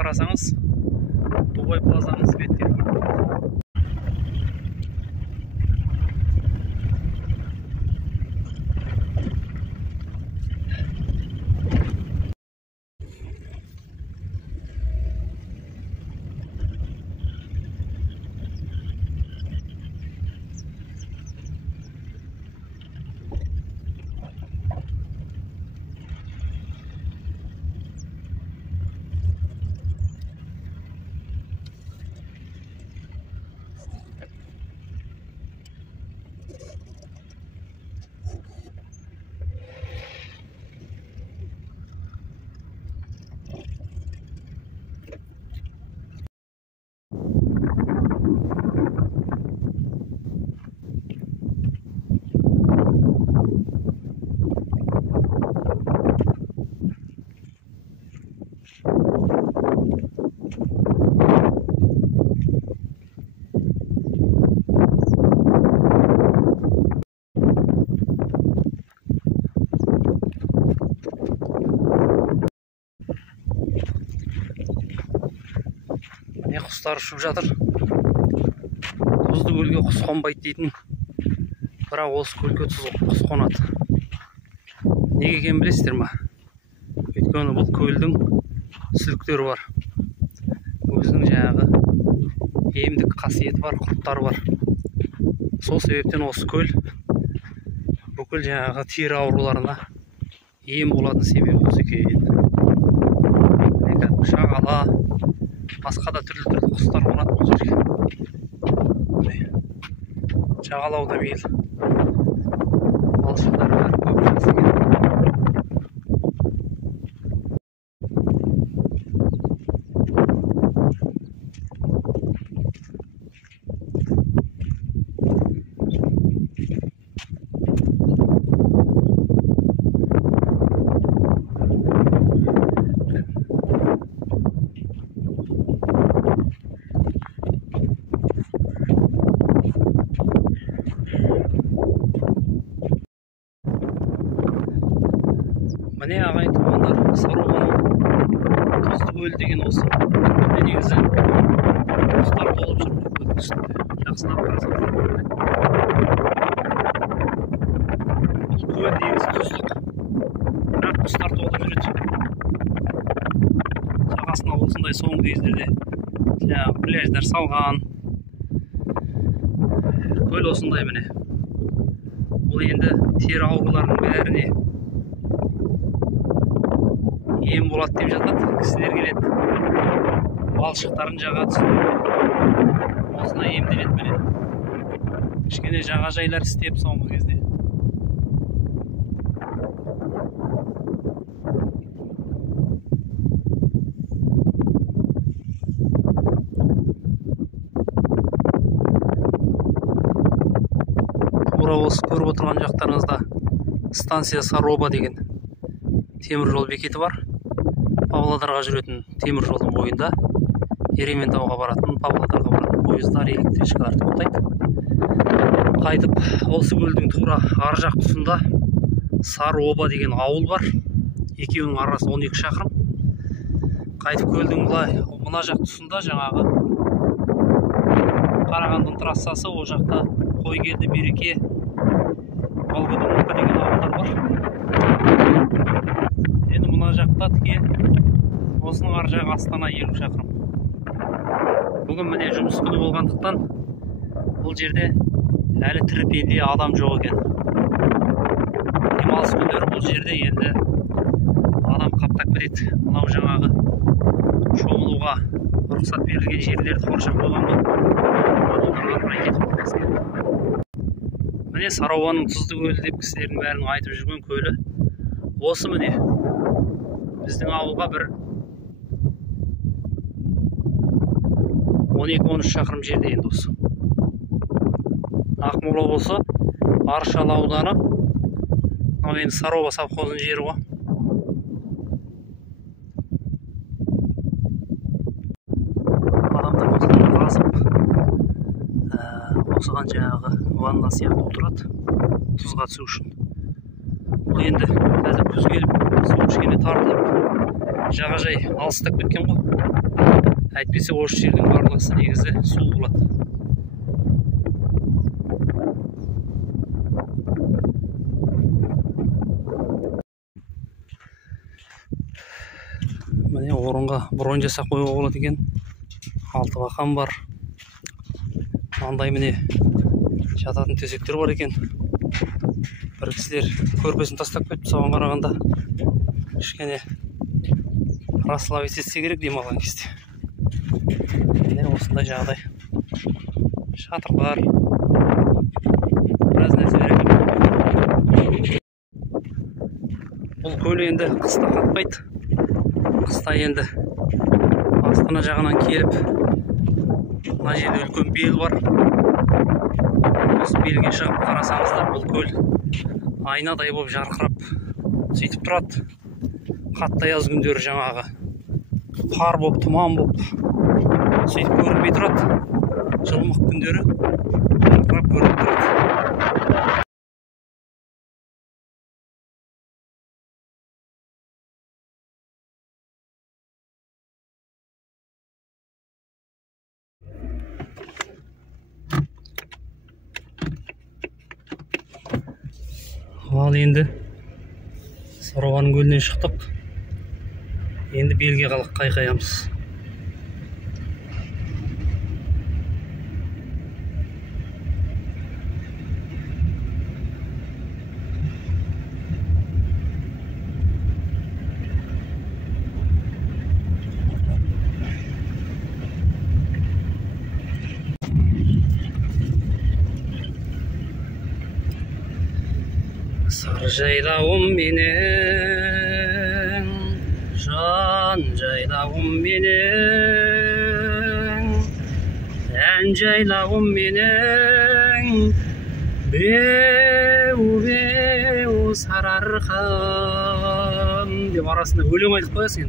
қарасаңыз Дубай плазаның суреттерін көріп құстар ұшып жатыр. Тұзды көлге құс қонбайды дейтін, бірақ осы көлге құс қонады. Неге екенін білесіздер ма? Өйткені бұл көлдің сүліктері бар. Өзінің жаңағы емдік қасиеті бар, құрттары бар. Сол себептен осы көл бүкіл жаңағы тері ауруларына ем болатын себебі осы екен. Шағала, басқа да түрлі құстар қонады бұл жерге. Жағалауда мейлі. Балшықтар бәрі көп жақсы екен. Міне ағайын туғандар, Сарыобаның тұзды көлі деген осы. Негізі құстар толып жүр көлдің үстінде. Жақсылап қарасаңыздар көрінеді. Бұл көл негізі тұздық, бірақ құстар толып жүреді. Жағасына осындай соңғы кездерде жаңағы пляждар салған. Көл осындай міне. Бұл енді тері ауруларының бәріне ем болады деп жатады, кісілер келеді. Балшықтарын жағады. Осына емделеді міне. Кішкене жағажайлар істеп соңғы кезде. Тура осы көріп отырған жақтарыңызда станция Сарыоба деген темір жол бекеті бар. Павлодарға жүретін темір жолдың бойында Ерейментауға баратын, Павлодарға баратын пойыздар, электричкалар тоқтайды. Қайтып, осы көлдің тура ар жақ тұсында Сарыоба деген ауыл бар. Екеуінің арасы 12 шақырым. Қайтып көлдің мына жақ тұсында жаңағы Қарағандының трассасы, о жақта Қойгелді, Береке, Волгодонка деген ауылдар бар. Енді мына жақта тіке осының ар жағы Астана 50 шақырым. Бүгін міне жұмыс күні болғандықтан бұл жерде әлі тірі пенде адам жоқ екен. Демалыс күндері бұл жерде енді адам қаптап кетеді. Мынау жаңағы шомылуға рұқсат берілген жерлерді қоршап қойған ба? Міне Сарыобаның тұзды көлі деп кісілердің бәрінің айтып жүрген көлі осы міне. Біздің ауылға бір 12-13 шақырым жерде енді осы. Ақмола болса, Аршалы ауданы, мынау енді Сарыоба совхозының жері ғой. Адамдар осыдан қазып, осыған жаңағы ванна сияқты отырады, тұзға түсу үшін. Бұл енді қазір күз келіп, су кішкене тартылып, жағажай алыстап кеткен ғой. Әйтпесе осы жердің барлығы негізі су болады. Міне орынға бронь жасап қоюға болады екен. 6 бақан бар. Мынандай міне жататын төсектер бар екен. Бір кісілер көрпесін тастап кетті, соған қарағанда кішкене расслабиться етсе керек демалған кезде. Міне осындай жағдай. Шатырлар, біраз нәрселер екен. Бұл көл енді қыста қатпайды. Қыста енді Астана жағынан келіп, мына жерде үлкен бел бар. Осы белге шығып қарасаңыздар, бұл көл айнадай болып жарқырап сөйтіп тұрады. Қатты аяз күндері жаңағы қар болып, тұман болып сөйтіп көрінбей тұрады. Жылымық күндері жарқырап көрініп тұрады. Ал енді Сарованың көлінен шықтық. Енді белге қалақ қайқаямыз. Сары жайлауым менің, жан жайлауым менің, ән жайлауым менің, беу-беу сарыарқам деп арасында өлең айтып қоясың енді.